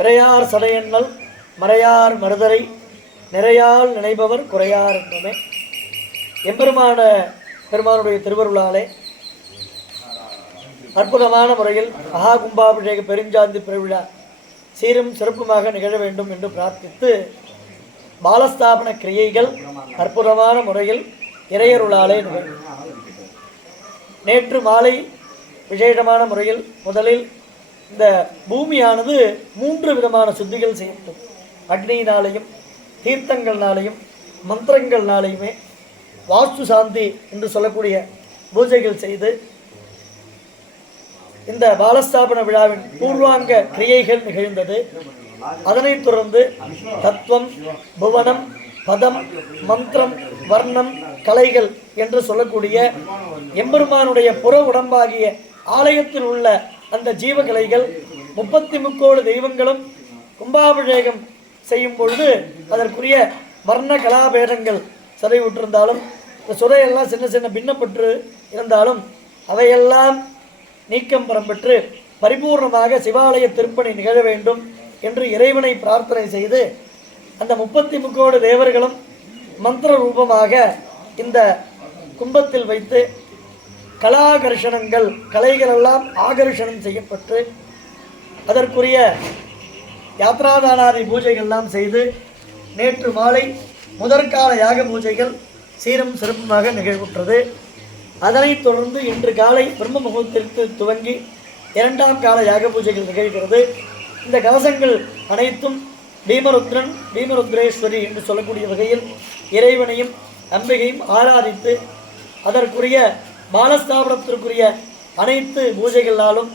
பிறையார் சடையண்ணல் மறையார் மருதரை நிறையால் நினைப்பவர் குறையார் என்பமே. பெருமானுடைய திருவருளாலே அற்புதமான முறையில் மகா கும்பாபிஷேக பெருஞ்சாந்தி பெருவிழா சீரும் சிறப்புமாக நிகழ வேண்டும் என்று பிரார்த்தித்து பாலஸ்தாபன கிரியைகள் அற்புதமான முறையில் இறையருளாலே நிகழும். நேற்று மாலை விசேஷமான முறையில் முதலில் இந்த பூமியானது 3 விதமான சுத்திகள் செய்யப்படும். அக்னியினாலேயும் தீர்த்தங்கள்னாலேயும் மந்திரங்கள்னாலேயுமே வாஸ்து சாந்தி என்று சொல்லக்கூடிய பூஜைகள் செய்து இந்த பாலஸ்தாபன விழாவின் பூர்வாங்க கிரியைகள் நிகழ்ந்தது. அதனைத் தொடர்ந்து தத்துவம், புவனம், பதம், மந்திரம், வர்ணம், கலைகள் என்று சொல்லக்கூடிய எம்பெருமானுடைய புற உடம்பாகிய ஆலயத்தில் உள்ள அந்த ஜீவகலைகள் 33 தெய்வங்களும் கும்பாபிஷேகம் செய்யும் பொழுது அதற்குரிய வர்ண கலாபேதங்கள் சதைவுற்றிருந்தாலும் இந்த சுதையெல்லாம் சின்ன சின்ன பின்னப்பட்டு இருந்தாலும் அவையெல்லாம் நீக்கம் பெற்று பரிபூர்ணமாக சிவாலய திருப்பணி நிகழ வேண்டும் என்று இறைவனை பிரார்த்தனை செய்து அந்த 33 தேவர்களும் மந்திர ரூபமாக இந்த கும்பத்தில் வைத்து கலாகர்ஷணங்கள் கலைகளெல்லாம் ஆகர்ஷணம் செய்யப்பட்டு அதற்குரிய யாத்ராதானாதி பூஜைகள்லாம் செய்து நேற்று மாலை முதற்கால யாக பூஜைகள் சீரும் சிறப்புமாக நிகழ்வுற்றது. அதனைத் தொடர்ந்து இன்று காலை பிரம்ம முகூர்த்தத்திற்கு துவங்கி 2ஆம் கால யாக பூஜைகள் நிகழ்கிறது. இந்த கவசங்கள் அனைத்தும் பீமருத்ரன் பீமருத்ரேஸ்வரி என்று சொல்லக்கூடிய வகையில் இறைவனையும் அம்பிகையும் ஆராதித்து அதற்குரிய பாலஸ்தாபனத்திற்குரிய அனைத்து பூஜைகளாலும்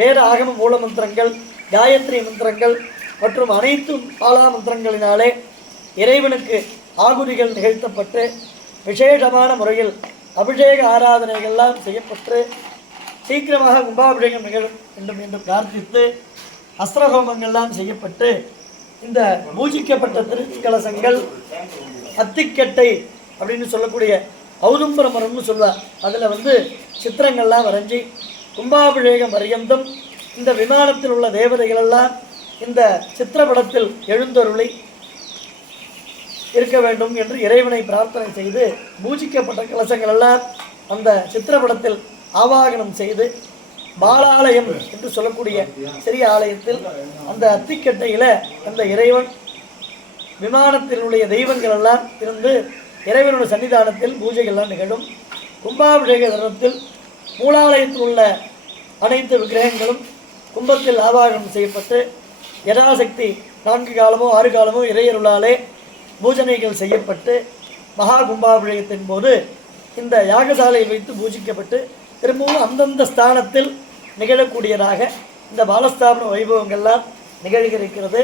வேத ஆகம மூல மந்திரங்கள், காயத்ரி மந்திரங்கள் மற்றும் அனைத்து பாலா மந்திரங்களினாலே இறைவனுக்கு ஆகுதிகள் நிகழ்த்தப்பட்டு விசேஷமான முறையில் அபிஷேக ஆராதனைகள்லாம் செய்யப்பட்டு சீக்கிரமாக கும்பாபிஷேகம் நிகழும் வேண்டும் என்று பிரார்த்தித்து அஸ்திரஹோமங்கள்லாம் செய்யப்பட்டு இந்த பூஜிக்கப்பட்ட திருக்கலசங்கள் அத்திக்கட்டை அப்படின்னு சொல்லக்கூடிய ஔதும்பர மரம்னு சொல்வார். அதில் சித்திரங்கள்லாம் வரைஞ்சி கும்பாபிஷேகம் பரியந்தம் இந்த விமானத்தில் உள்ள தேவதைகளெல்லாம் இந்த சித்திரப்படத்தில் எழுந்தருளி இருக்க வேண்டும் என்று இறைவனை பிரார்த்தனை செய்து பூஜிக்கப்பட்ட கலசங்கள் எல்லாம் அந்த சித்திரப்படத்தில் ஆவாகனம் செய்து பாலாலயம் என்று சொல்லக்கூடிய சிறிய ஆலயத்தில் அந்த அத்திக்கட்டையில் அந்த இறைவன் விமானத்தினுடைய தெய்வங்கள் எல்லாம் இருந்து இறைவனுடைய சன்னிதானத்தில் பூஜைகள்லாம் நிகழும். கும்பாபிஷேக தருணத்தில் மூலாலயத்தில் உள்ள அனைத்து விக்கிரகங்களும் கும்பத்தில் ஆவாகனம் செய்யப்பட்டு யதாசக்தி 4 காலமோ 6 காலமோ இறையருளாலே பூஜனைகள் செய்யப்பட்டு மகா கும்பாபிஷேகத்தின் போது இந்த யாகசாலையை வைத்து பூஜிக்கப்பட்டு திரும்பவும் அந்தந்த ஸ்தானத்தில் நிகழக்கூடியதாக இந்த பாலஸ்தாபன வைபவங்கள்லாம் நிகழ்கிறது.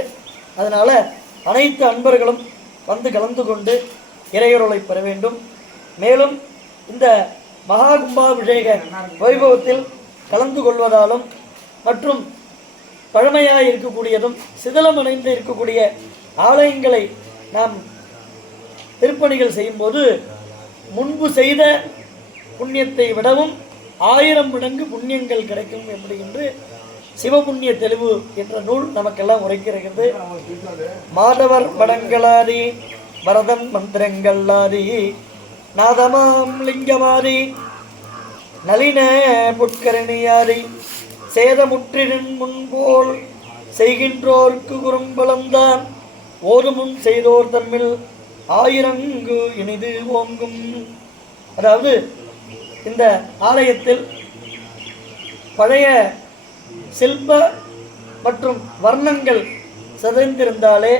அதனால் அனைத்து அன்பர்களும் கலந்து கொண்டு இறையருளை பெற வேண்டும். மேலும் இந்த மகா கும்பாபிஷேக வைபவத்தில் கலந்து கொள்வதாலும் மற்றும் பழமையாக இருக்கக்கூடியதும் சிதிலமடைந்து இருக்கக்கூடிய ஆலயங்களை நாம் திருப்பணிகள் செய்யும்போது முன்பு செய்த புண்ணியத்தை விடவும் 1000 மடங்கு புண்ணியங்கள் கிடைக்கும் எப்படி என்று சிவபுண்ணிய தெளிவு என்ற நூல் நமக்கெல்லாம் உரைக்கிறது. மாதவர் மடங்களாதி வரதன் மந்திரங்களாதி நாதமாம் லிங்கமாதி நளின புட்கரணியாதி சேதமுற்றின் முன்போல் செய்கின்றோர்க்கு குறும்பலம்தான் ஓது முன் செய்தோர் தம்மில் 1000 இனிது ஓங்கும். அதாவது இந்த ஆலயத்தில் பழைய சில்ப மற்றும் வர்ணங்கள் சிதைந்திருந்தாலே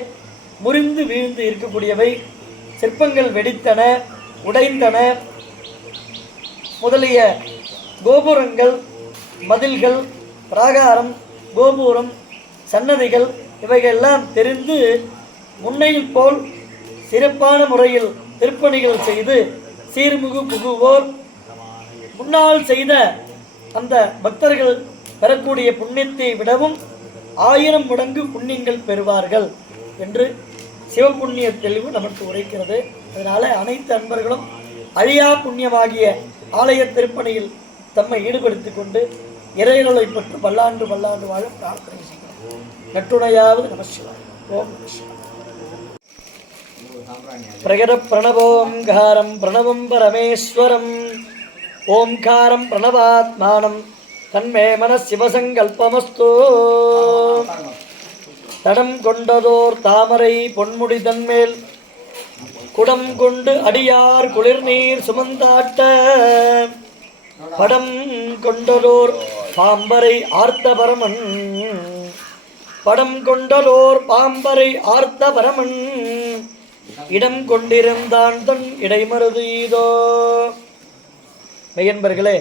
முறிந்து வீழ்ந்து இருக்கக்கூடியவை, சிற்பங்கள் வெடித்தன, உடைந்தன, முதலிய கோபுரங்கள், மதில்கள், பிராகாரம், கோபுரம், சன்னதிகள் இவைகளெல்லாம் தெரிந்து முன்னையில் போல் சிறப்பான முறையில் திருப்பணிகள் செய்து சீர்மிகு புகுவோர் முன்னால் செய்த அந்த பக்தர்கள் பெறக்கூடிய புண்ணியத்தை விடவும் 1000 மடங்கு புண்ணியங்கள் பெறுவார்கள் என்று சிவபுண்ணிய தெளிவு நமக்கு உரைக்கிறது. அதனால் அனைத்து அன்பர்களும் அழியா புண்ணியமாகிய ஆலய திருப்பணியில் தம்மை ஈடுபடுத்தி கொண்டு இறையருளை பெற்று பல்லாண்டு பல்லாண்டு வாழ பிரார்த்தனை செய்கிறோம். நட்டுணையாவது நமசிவாய். ஓம் நமசிவாய். பிரகட பிரணவோங்காரம் பிரணவம் பரமேஸ்வரம் ஓம்காரம் பிரணவாத்மானம் தன்மே மன சிவசங்கல்பமஸ்து. தடம் கொண்டதோர் தாமரை பொன்முடி தன்மேல் குடம் கொண்டு அடியார் குளிர்நீர் சுமந்தாட்ட படம் கொண்டதோர் பாம்பரை ஆர்த்த பரமன் படம் கொண்டதோர் பாம்பரை ஆர்த்த பரமன் இடம் கொண்டிருந்தான் தன் இடைமருது இதோ. மெய்யன்பர்களே,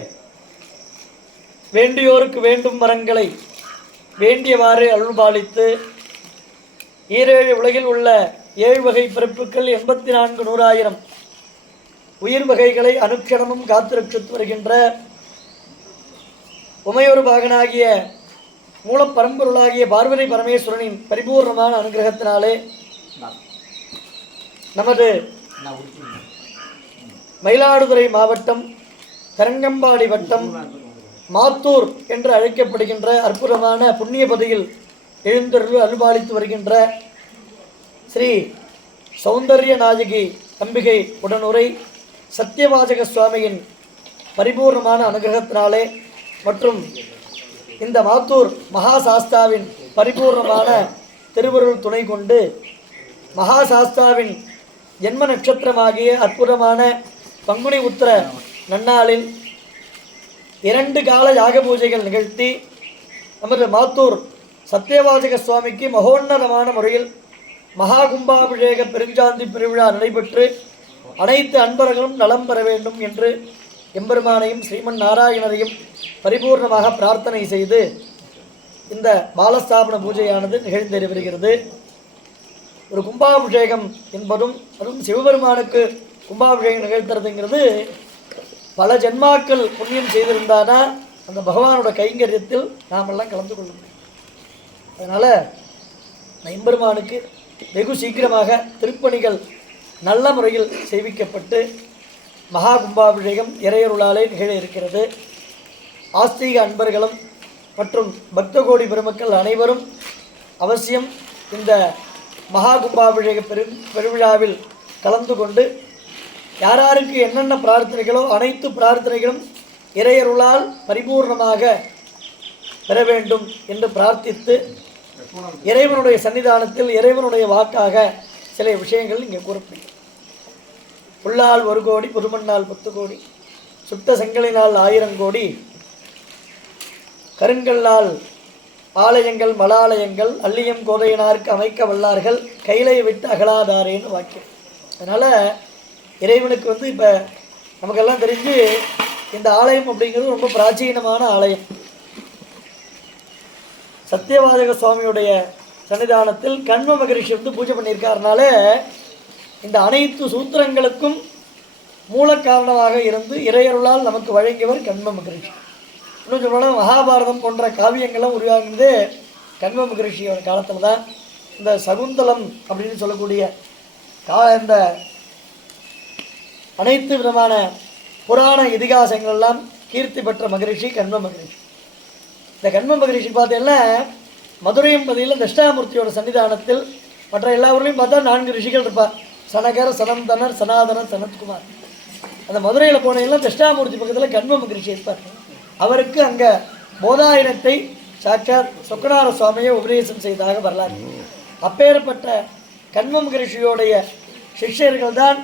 வேண்டியோருக்கு வேண்டும் வரங்களை வேண்டியவாறு அருள்பாலித்து ஈரேழு உலகில் உள்ள 7 வகை பிறப்புக்கள் 84 நூறாயிரம் உயிர் வகைகளை அனுக்ஷணமும் காத்துரட்சித்து வருகின்ற உமையொரு பாகனாகிய மூலப்பரம்பொருளாகிய பார்வதி பரமேஸ்வரனின் பரிபூர்ணமான அனுகிரகத்தினாலே நமது மயிலாடுதுறை மாவட்டம் தரங்கம்பாடி வட்டம் மாத்தூர் என்று அழைக்கப்படுகின்ற அற்புதமான புண்ணியபதியில் எழுந்தருள் அருள்பாலித்து வருகின்ற ஸ்ரீ சௌந்தர்ய நாயகி அம்பிகை உடனுரை சத்தியவாசக சுவாமியின் பரிபூர்ணமான அனுகிரகத்தினாலே மற்றும் இந்த மாத்தூர் மகாசாஸ்தாவின் பரிபூர்ணமான திருவருள் துணை கொண்டு மகாசாஸ்தாவின் ஜென்ம நட்சத்திரமாகிய அற்புதமான பங்குனி உத்திர நன்னாளில் 2 கால யாக பூஜைகள் நிகழ்த்தி நமது மாத்தூர் சத்தியவாசக சுவாமிக்கு மகோன்னதமான முறையில் மகா கும்பாபிஷேக பெருஞ்சாந்தி பெருவிழா நடைபெற்று அனைத்து அன்பர்களும் நலம் பெற வேண்டும் என்று எம்பெருமானையும் ஸ்ரீமன் நாராயணரையும் பரிபூர்ணமாக பிரார்த்தனை செய்து இந்த பாலஸ்தாபன பூஜையானது நிகழ்ந்து வருகிறது. ஒரு கும்பாபிஷேகம் என்பதும் அதுவும் சிவபெருமானுக்கு கும்பாபிஷேகம் நிகழ்த்துறதுங்கிறது பல ஜென்மாக்கள் புண்ணியம் செய்திருந்தானா அந்த பகவானோட கைங்கரியத்தில் நாமெல்லாம் கலந்து கொள்ள முடியும். அதனால் எம்பெருமானுக்கு வெகு சீக்கிரமாக திருப்பணிகள் நல்ல முறையில் செய்விக்கப்பட்டு மகா கும்பாபிஷேகம் இறையருளாலே நிகழ இருக்கிறது. ஆஸ்திக அன்பர்களும் மற்றும் பக்த கோடி பெருமக்கள் அனைவரும் அவசியம் இந்த மகா கும்பாபிஷேக பெருவிழாவில் கலந்து கொண்டு யாராருக்கு என்னென்ன பிரார்த்தனைகளோ அனைத்து பிரார்த்தனைகளும் இறையருளால் பரிபூர்ணமாக பெற வேண்டும் என்று பிரார்த்தித்து இறைவனுடைய சன்னிதானத்தில் இறைவனுடைய வாக்காக சில விஷயங்கள் இங்கே கூறப்படுகிறது. புல்லால் 1 கோடி புதுமண்ணால் 10 கோடி சுட்ட செங்கலினால் 1000 கோடி கருங்கல்லால் ஆலயங்கள் மலாலயங்கள் அல்லியம் கோதையனாருக்கு அமைக்க வல்லார்கள் கையிலை விட்டு அகலாதாரேன்னு வாக்கியம். அதனால் இறைவனுக்கு இப்போ நமக்கெல்லாம் தெரிஞ்சு இந்த ஆலயம் அப்படிங்கிறது ரொம்ப பிராச்சீனமான ஆலயம். சத்தியவாசக சுவாமியுடைய சன்னிதானத்தில் கண்வ மகரிஷி பூஜை பண்ணியிருக்காருனால இந்த அனைத்து சூத்திரங்களுக்கும் மூல காரணமாக இருந்து இறையருளால் நமக்கு வழங்கியவர் கண்வ மகரிஷி. இன்னும் சொல்லணும், மகாபாரதம் போன்ற காவியங்கள்லாம் உருவாகினது கண்வ மகரிஷியோட காலத்தில் தான். இந்த சகுந்தலம் அப்படின்னு சொல்லக்கூடிய இந்த அனைத்து விதமான புராண இதிகாசங்கள்லாம் கீர்த்தி பெற்ற மகரிஷி கண்வ மகரிஷி. இந்த கண்வ மகரிஷி பார்த்தீங்கன்னா மதுரையம்பதியில் தட்சிணாமூர்த்தியோட சன்னிதானத்தில் மற்ற எல்லா ஊர்லேயும் பார்த்தா 4 ரிஷிகள் இருப்பார். சனகர், சனந்தனர், சனாதனர், சனத்குமார். அந்த மதுரையில் போனீங்கன்னா தட்சிணாமூர்த்தி பக்கத்தில் கண்வ மகரிஷி இருப்பார். அவருக்கு அங்கே போதாயனத்தை சாட்சாத் சொக்கநாத சுவாமியை உபதேசம் செய்ததாக வரலாறு. அப்பேற்பட்ட கண்வ மகரிஷியோடைய சிஷ்யர்கள் தான்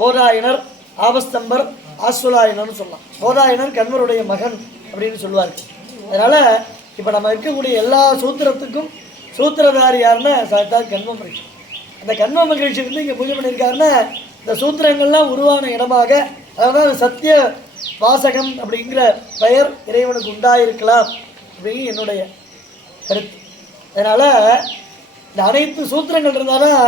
போதாயனர், ஆபஸ்தம்பர், ஆசுலாயனர்னு சொல்லலாம். போதாயனர் கண்வருடைய மகன் அப்படின்னு சொல்லுவார்கள். அதனால் இப்போ நம்ம இருக்கக்கூடிய எல்லா சூத்திரத்துக்கும் சூத்திரதாரி யாருன்னா சாட்சாத் கண்வ மகரிஷி. அந்த கண்வ மகரிஷி இங்கே பூஜை பண்ணியிருக்காருன்னா இந்த சூத்திரங்கள்லாம் உருவான இடமாக, அதாவது சத்திய வாசகம் அப்படிங்கிற பெயர் இறைவனுக்கு உண்டாயிருக்கலாம் அப்படின்னு என்னுடைய கருத்து. அதனால் இந்த அனைத்து சூத்திரங்கள் இருந்தாலும்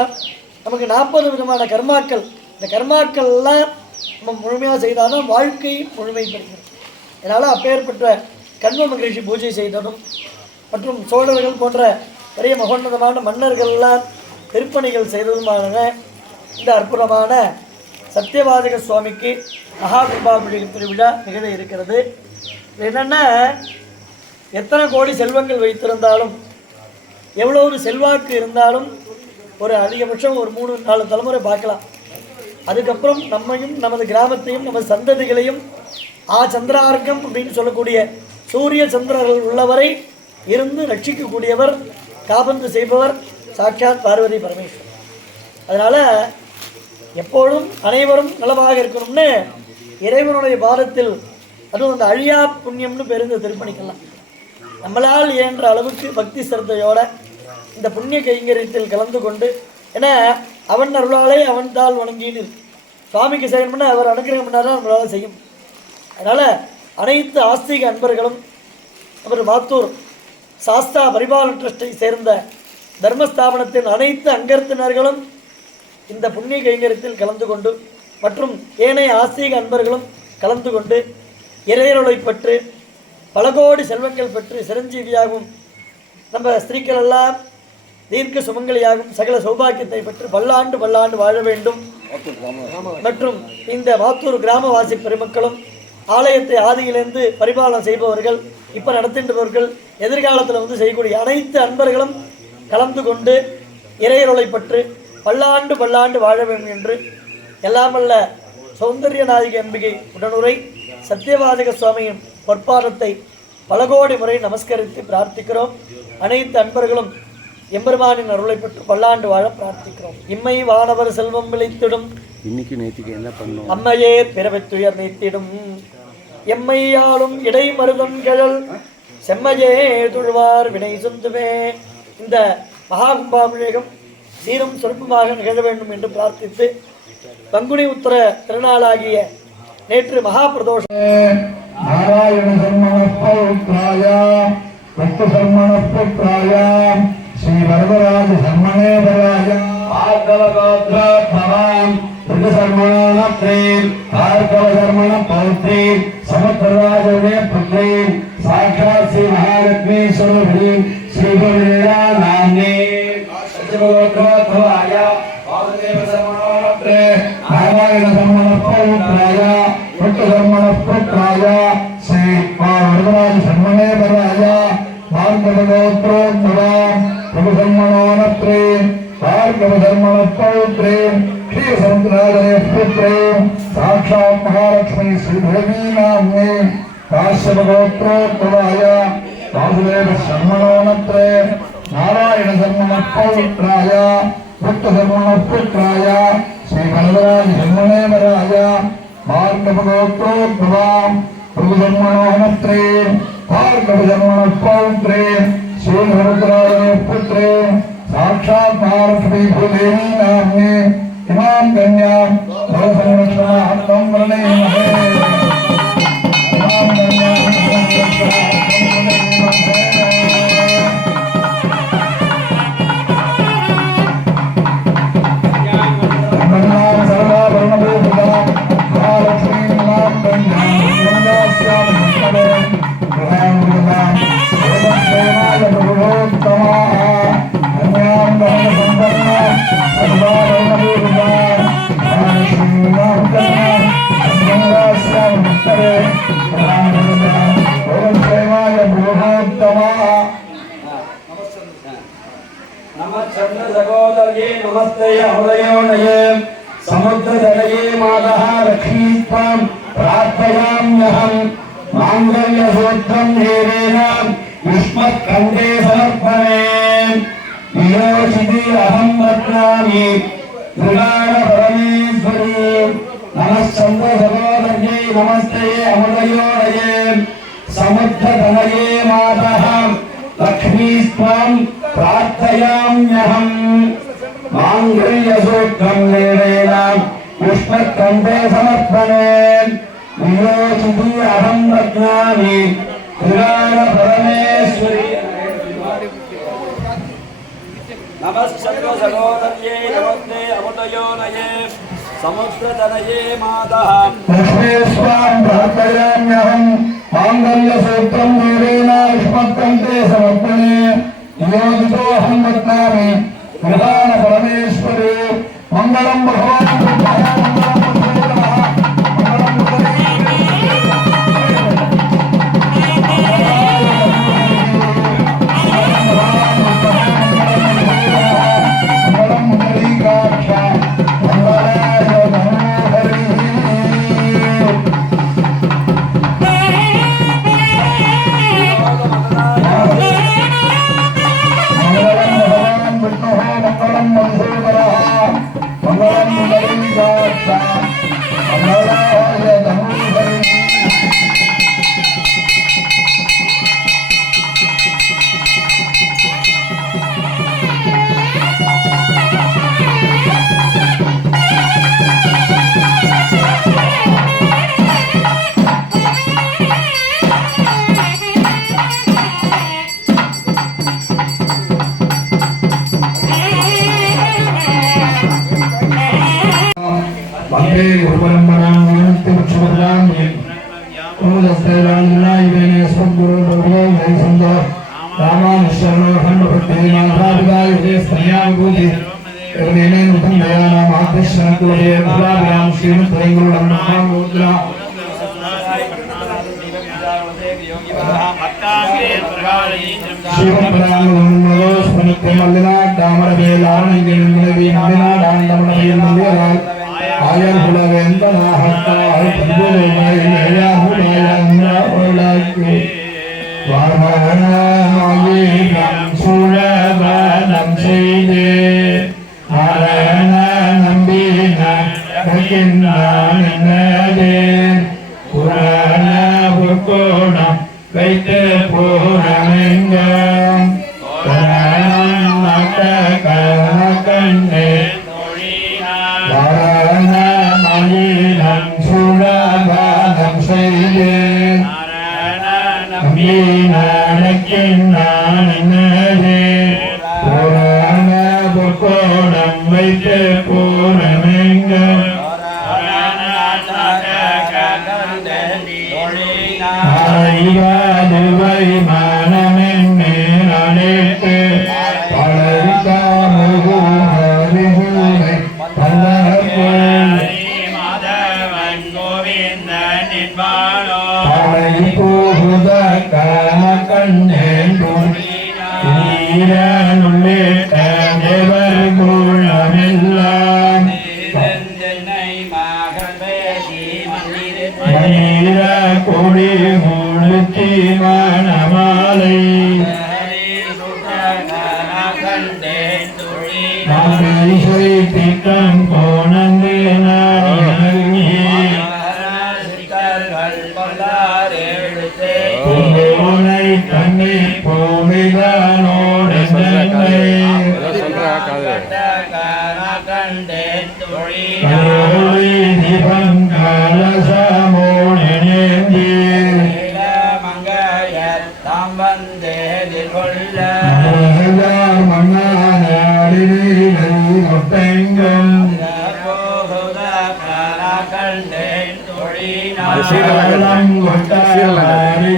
நமக்கு 40 விதமான கர்மாக்கள், இந்த கர்மாக்கள்லாம் நம்ம முழுமையாக செய்தால் தான் வாழ்க்கை முழுமைப்படுகிறது. அதனால் அப்பேற்பட்ட கண்வ மகரிஷி பூஜை செய்ததும் மற்றும் சோழர்கள் போன்ற பெரிய மகோன்னதமான மன்னர்கள்லாம் திருப்பணிகள் செய்ததுமான இந்த அற்புதமான சத்தியவாசக சுவாமிக்கு மகா கும்பாபிஷேக திருவிழா நிகழ இருக்கிறது. என்னென்னா எத்தனை கோடி செல்வங்கள் வைத்திருந்தாலும், எவ்வளோ செல்வாக்கு இருந்தாலும், ஒரு அதிகபட்சம் ஒரு 3-4 தலைமுறை பார்க்கலாம். அதுக்கப்புறம் நம்மையும் நமது கிராமத்தையும் நமது சந்ததிகளையும் சந்திரார்க்கம் அப்படின்னு சொல்லக்கூடிய சூரிய சந்திரர்கள் உள்ளவரை இருந்து ரட்சிக்கக்கூடியவர், காபந்து செய்பவர் சாட்சாத் பார்வதி பரமேஸ்வரர். அதனால் எப்பொழுதும் அனைவரும் நலமாக இருக்கணும்னு இறைவனுடைய பாதத்தில், அதுவும் அந்த அழியா புண்ணியம்னு பெருந்த திருப்பணிக்கலாம். நம்மளால் இயன்ற அளவுக்கு பக்தி சிரத்தையோட இந்த புண்ணிய கைங்கரியத்தில் கலந்து கொண்டு, ஏன்னா அவன் அருளாலே அவன் தாள் வணங்கின்னு சுவாமிக்கு செய்யணும்னா அவர் அனுகிரகம் பண்ணாதான் நம்மளால் செய்யும். அதனால் அனைத்து ஆஸ்திக அன்பர்களும், அவர் மாத்தூர் சாஸ்தா பரிபாலன் ட்ரஸ்டை சேர்ந்த தர்மஸ்தாபனத்தின் அனைத்து அங்கத்தினர்களும் இந்த புண்ணிய கைங்கரியத்தில் கலந்து கொண்டு, மற்றும் ஏனைய ஆஸ்திக அன்பர்களும் கலந்து கொண்டு இறையருளை பெற்று பல கோடி செல்வங்கள் பெற்று சிரஞ்சீவியாகவும் நம்ம ஸ்திரீக்கள் எல்லாம் தீர்க்க சுமங்கலியாகவும் சகல சௌபாக்கியத்தை பெற்று பல்லாண்டு பல்லாண்டு வாழ வேண்டும். மற்றும் இந்த மாத்தூர் கிராமவாசி பெருமக்களும், ஆலயத்தை ஆதியிலிருந்து பரிபாலனை செய்பவர்கள், இப்போ நடத்துகின்றவர்கள், எதிர்காலத்தில் செய்யக்கூடிய அனைத்து அன்பர்களும் கலந்து கொண்டு இறையருளை பெற்று பல்லாண்டு பல்லாண்டு வாழ வேண்டும் என்று எல்லாமல்ல சௌந்தர்ய நாயகி அம்பிகை உடனுரை சத்தியவாதக சுவாமியின் பொற்பாதத்தை பல கோடி முறை நமஸ்கரித்து பிரார்த்திக்கிறோம். அனைத்து அன்பர்களும் எம்பெருமானின் அருளை பெற்று பல்லாண்டு வாழ பிரார்த்திக்கிறோம். இம்மை வானவர் செல்வம் விளைத்திடும் இன்னைக்கு நேத்திக்கு என்ன பண்ணும் அம்மையே பிறவைத்துயர் நீத்திடும் எம்மையாலும் இடை மருதன் கிழல் செம்மையே துழ்வார் வினை சொந்துமே. இந்த மகா கும்பாபிஷேகம் சீரும் சொற்பமாக நிகழ வேண்டும் என்று பிரார்த்தித்து, பங்குனி உத்தர திருநாளாகிய நேற்று மகா பிரதோஷம் நாராயண சர்மணப்பௌத்ராய பக்த சர்மணப்புத்ராய ஸ்ரீ வரதராஜ சர்மணேவராய ஆர்கவ கோத்ராத்மவான் பக்த சர்மணானத்ரே ஆர்கவ சர்மண பௌத்ரே சமுத்திரராஜனே புத்ரே சாட்சாத் ஸ்ரீ மகாலட்சுமி ஸ்வரூபிணி ஸ்ரீ குருவேரா நாம்னே சத்யகோத்ராத்மவாய வாசுதேவ சர்மணானத்ரே நாராயண சர்மணப்பௌத்ராய பக்த சர்மணப்புத்ராய ஸ்ரீ வரதராஜ சர்மணேவராய भार्गवगोत्रोद्भवां प्रभुधर्मणोनत्रे भार्गवधर्मणपौत्रे क्षीरसमुद्राजने पुत्रे साक्षात् महालक्ष्मी श्रीदेवी नाम्ने काश्यपगोत्रोद्भवाय वासुदेवशर्मणोनत्रे नारायणधर्मणपौत्राय भक्तधर्मणपुत्राय श्रीवरदराजधर्मणेवराय भार्गवगोत्रोद्भवां प्रभुधर्मणोनत्रे भार्गवधर्मणपौत्रे श्रीभद्राय पुत्रे साक्षात् महालक्ष्मी भूदेवी नाम्ने इमां कन्यां भवसंरक्षणार्थं वर्णयामहे इमां कन्यां भवसंरक्षणार्थं वर्णयामहे सर्वा वर्णभूता महालक्ष्मी नाम कन्यां वृन्दास्यां नमस्ते हृदयोनये समुद्रजलये मातः लक्ष्मीत्वं प्रार्थयाम्यहम् माङ्गल्यसूत्रं देवेन युष्मत्कण्ठे समर्पणे वियोषिते अहं रत्नामि मृगाणपरमेश्वरी नमः चन्द्रसहोदर्ये नमस्ते अमृतयोनये समुद्रतनये मातः लक्ष्मीस्त्वं प्रार्थयाम्यहम् माङ्गल्यसूत्रं देवेन युष्मत्कण्ठे समर्पणे वियोषिते अहं रत्नामि मृगाणपरमेश्वरी नमश्चन्द्रसहोदर्ये नमस्ते अमृतयोनये समुद्रतनये मातः लक्ष्मीस्त्वं प्रार्थयाम्यहम् माङ्गल्यसूत्रं देवेन युष्मत्कण्ठे समर्पणे वियोषितोऽहं रत्नामि मृगाणपरमेश्वरी मङ्गलं भगवान् வைத்து போரமெங்கும் கண்ணே வாரண மயிலம் சுழபானம் செய்து நம்பினே புராண பொற்கோணம் வைத்து போரமெங்கும் அறிவாதுவை மனமென் மேலனைத்து பழகாமுகூரை மாதவன் கோவிந்தன் பழை போகுத கண்ணேன் நீரனுள்ளிட்ட தேவர் குழமெல்லாம் மணிர கொடி முழுத்தி மணமாலை நாகை திட்டம் போனந்து நானை கண்ணி போவிதனோடு தீபம் கலசமோனேந்தி மன்னாடினொட்டெங்கும்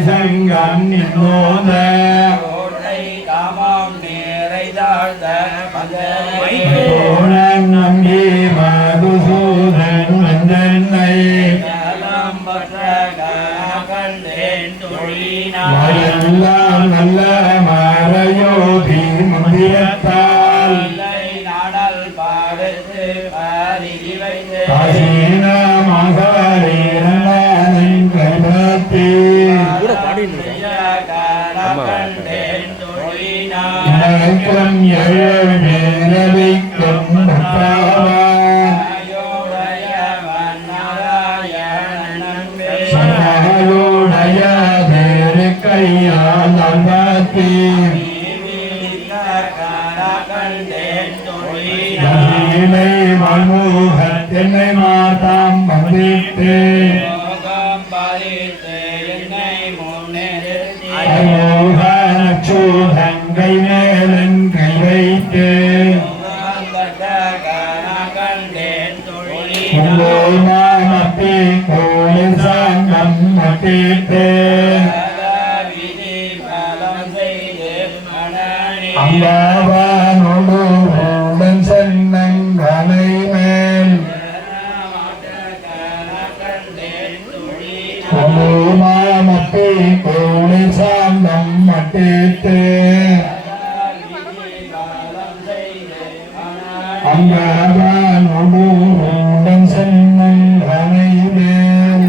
சங்கம் நின்னோத நம்பி மதுசூதன் வந்தன்னை எல்லாம் நல்ல மறையோதி மந்திரத்தால் காசீன மகாரீரன் கைபத்தி நரக்கம் எழுநேரவிக்கும் பக்தாவான் சனாயுடைய தேரு கையால் அல்வாத்தி தீனை மன்மோகத்தினை மாதாம் வந்திட்டு நச்சூதங்கை மேலன் கை வைத்து மத்தி கோயில் சாங்கம் மட்டிட்டு அம்பாவானோடு உடன் சென்னங்கனை மேல் மத்தி கோயில் சாங்கம் மட்டிட்டு அம்பாவானோடு உடன் சென்னங்கனை மேல்